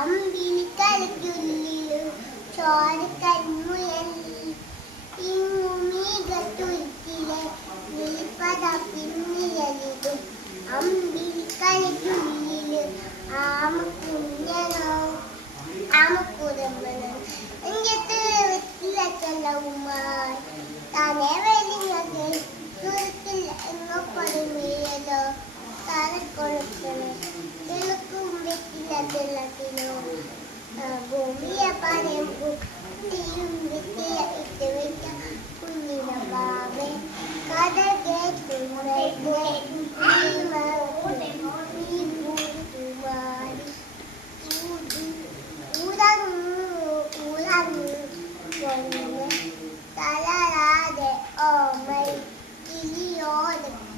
അമ്പിളിക്കരയ്ക്കുള്ളിൽ ചോരക്കൺമുയൽ ഇങ്ങുമീകത്തുരുത്തിലെ വിളിപ്പത പിന്നിയലിതും അമ്പിളിക്കരയ്ക്കുള്ളിൽ ആമക്കുഞ്ഞനോ ആമക്കുരമ്പനോ എങ്കത്തെ വെറ്റിലച്ചല്ലവുമായി തന്നെ വെളിഞ്ഞത് തുറക്കില്ല എങ്ങോ പടുമേയലോ തലക്കൊടുക്കണേ തിളക്കും വെറ്റില തിളക്കിലോ ഭൂമിയെ പറയും കുട്ടിയും വിത്തിയ ഇട്ട് വെച്ച കുഞ്ഞിന ബാബേ കഥ കേൾക്കുന്നേ